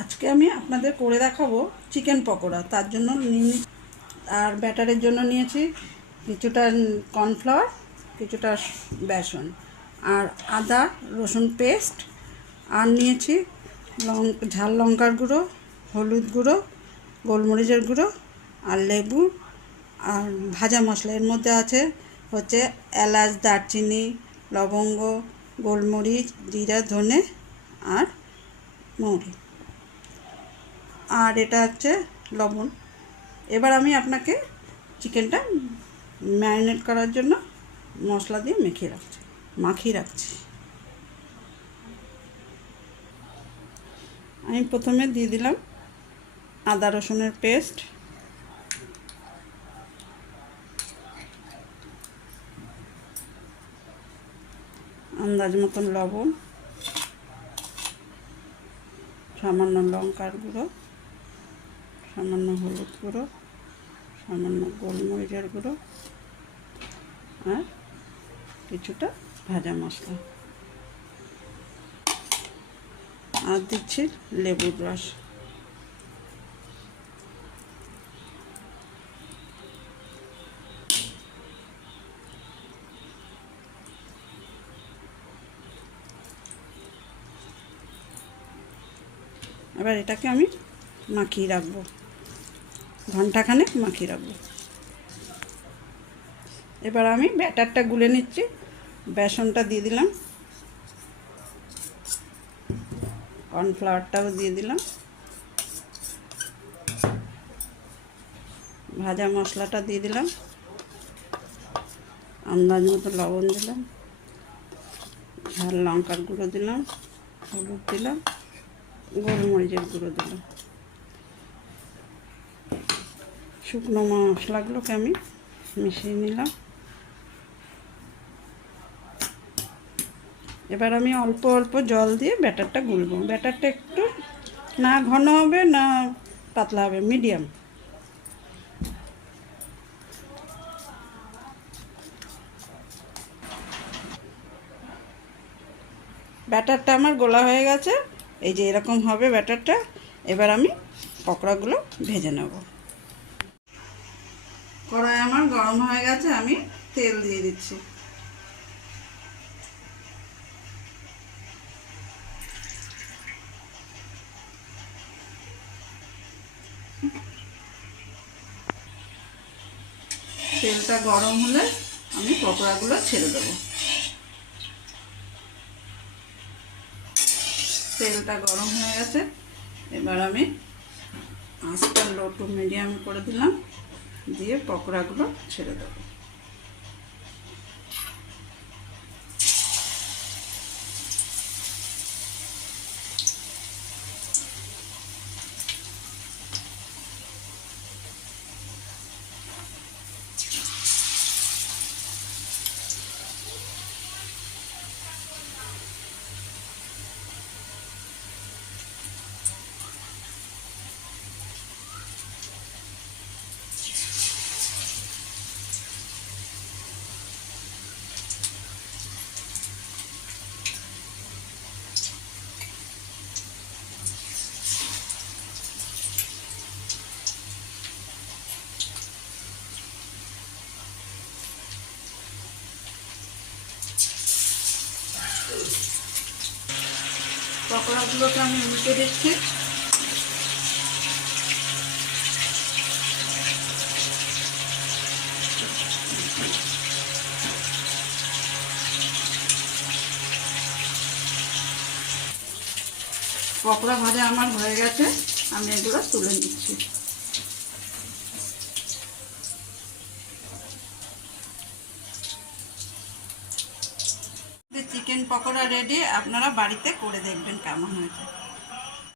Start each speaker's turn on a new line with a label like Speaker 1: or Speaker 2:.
Speaker 1: আজকে আমি আপনাদের করে দেখাবো চিকেন পকোড়া। তার জন্য নিয়ে আর ব্যাটারের জন্য নিয়েছি কিছুটা কর্নফ্লাওয়ার, কিছুটা বেসন, আর আদা, রসুন পেস্ট, আর নিয়েছি লং, ঝাল লঙ্কার গুঁড়ো, হলুদ গুঁড়ো, গোলমরিচের গুঁড়ো, আর লেবু, আর ভাজা মশলা। এর মধ্যে আছে হচ্ছে এলাচ, দারচিনি, লবঙ্গ, গোলমরিচ, জিরা, ধনে, আর মৌরি। আর এটা হচ্ছে লবণ। এবার আমি আপনাকে চিকেনটা ম্যারিনেট করার জন্য মশলা দিয়ে মেখে রাখছি, মাখিয়ে রাখছি। আমি প্রথমে দিয়ে দিলাম আদা রসুনের পেস্ট। আন্দাজ মতন লবণ, সামান্য লঙ্কার গুঁড়ো। সামান্য হলুদ গুঁড়ো, সামান্য গোলমরিচের গুঁড়ো আর কিছুটা ভাজা মশলা। আর দিচ্ছি লেবুর রস। এবার এটাকে আমি মাখিয়ে রাখব। ঘন্টাখানেক মাখিয়ে রাখব। এবার আমি ব্যাটারটা গুলে নিচ্ছি। বেসনটা দিয়ে দিলাম। কর্নফ্লাওয়ারটাও দিয়ে দিলাম। ভাজা মশলাটা দিয়ে দিলাম। আন্দাজ মতো লবণ দিলাম। ঝাল লঙ্কার গুঁড়ো দিলাম। হলুদ দিলাম। গোলমরিচের গুঁড়ো দিলাম। শুকনো মশলাগুলোকে আমি মিশিয়ে নিলাম। এবার আমি অল্প অল্প জল দিয়ে ব্যাটারটা গুলবো। ব্যাটারটা একটু না ঘন হবে, না পাতলা হবে, মিডিয়াম। ব্যাটারটা আমার গোলা হয়ে গেছে। এই যে এরকম হবে ব্যাটারটা। এবার আমি পকোড়াগুলো ভেজে নেব। কড়াই আমার গরম হয়ে গেছে, আমি তেল দিয়ে দিচ্ছি। তেলটা গরম হলে আমি পকোড়াগুলো ছেড়ে দেবো। তেলটা গরম হয়ে গেছে, এবার আমি আঁচটা লো মিডিয়াম করে দিলাম। দিয়ে পকোড়াগুলো ছেড়ে দেবো। পকোড়াগুলোকে আমি উল্টে দিচ্ছি। পকোড়া ভাজা আমার হয়ে গেছে। আমি এগুলো তুলে নিচ্ছি। চিকেন পকোড়া রেডি আপনারা বাড়িতে করে দেখবেন কেমন হয়েছে।